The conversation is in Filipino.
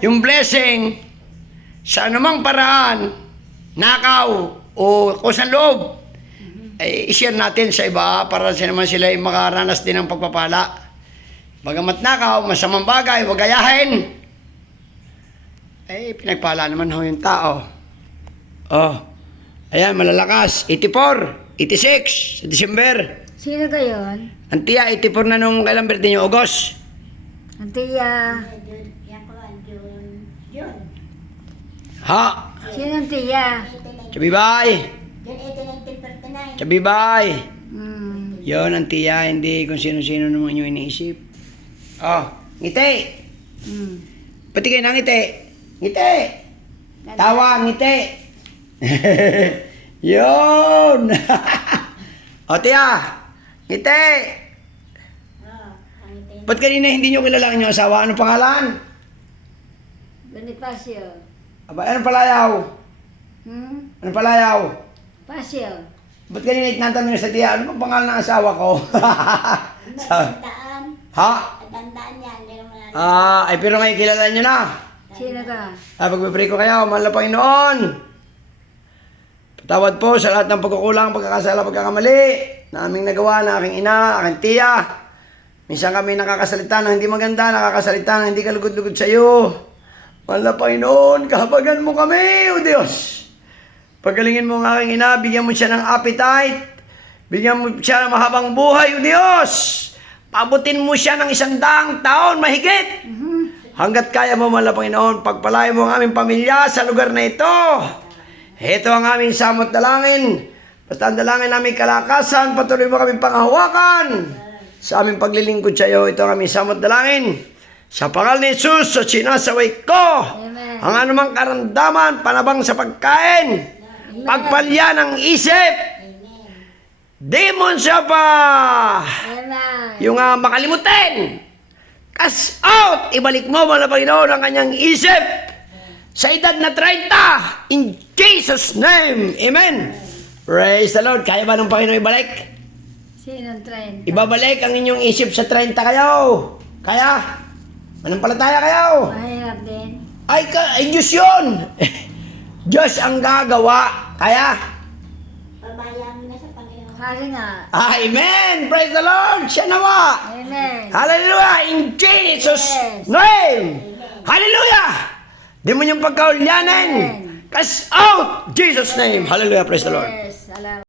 yung blessing sa anumang paraan, nakaw o kusang loob, ay i-share natin sa iba para naman sila ay makaranas din ng pagpapala. Bagamat nakaw, masamang bagay, wag gayahin. Pinagpala naman ho yung tao. Oh, ayan, malalakas. 84, 86, sa December. Sino ka yun? Ang tiya, 84 na nung kailang birthday niyo, August. Ang tiya. Ha? Sino ang tiya? Chabibay. Chabibay. Hmm. Yon ang tiya, hindi kung sino-sino naman yung iniisip. Oh, ngiti. Hmm. Pati kayo na ngiti. Ngiti. Tawa, ngiti. Yon. O tiya, ngiti. Ba't kanina hindi nyo kilala ang inyong asawa? Anong pangalan? Bonifacio. Aba, anong palayaw? Hmm? Anong palayaw? Pacio. Ba't kanina itinatanong nyo sa tiya, ano pang pangalan ng asawa ko? Ha? Ay pero ngayon kilala nyo na. Sino ka? Pagpipray ko kayo, mahal na Panginoon. Patawad po sa lahat ng pagkukulang, pagkakasala, pagkakamali na aming nagawa na aking ina, aking tiya. Minsan kami nakakasalita ng hindi maganda, nakakasalita ng hindi kalugod-lugod sa iyo. Mahal na Panginoon, kahabagan mo kami, O Diyos. Pagalingin mo ang aking ina, bigyan mo siya ng appetite, bigyan mo siya ng mahabang buhay, O Diyos. Pabutin mo siya ng 100 taon, mahigit. Hanggat kaya mo, mahal na Panginoon, pagpalain mo ang aming pamilya sa lugar na ito. Ito ang aming samot dalangin. Basta ang dalangin namin kalakasan, patuloy mo kami panghawakan. Sa aming paglilingkod sa iyo, ito ang aming samot dalangin. Sa pangalan ni Jesus, sa sinasaway ko, Amen. ang anumang karamdaman, panabang sa pagkain, pagpalya ng isip, demon siya pa, Amen. yung makalimutin, cast out, ibalik mo, mahal na Panginoon, ang kanyang isip, sa edad na 30, in Jesus' name, Amen. Praise the Lord. Kaya ba ng Panginoon ibalik? Sino ang trend? Ibabalik ang inyong isip sa 30 kayo. Kaya? Manampalataya kayo. Mahirap din. Ay Diyos yun. Diyos ang gagawa. Kaya? Hari nga. Amen. Praise the Lord. Siya nawa. Amen. Hallelujah. In Jesus' Yes. name. Hallelujah. Di mo niyong pagkaulyanin. Amen. Cast out. Jesus' name. Hallelujah. Praise the Lord. Yes. Salamat.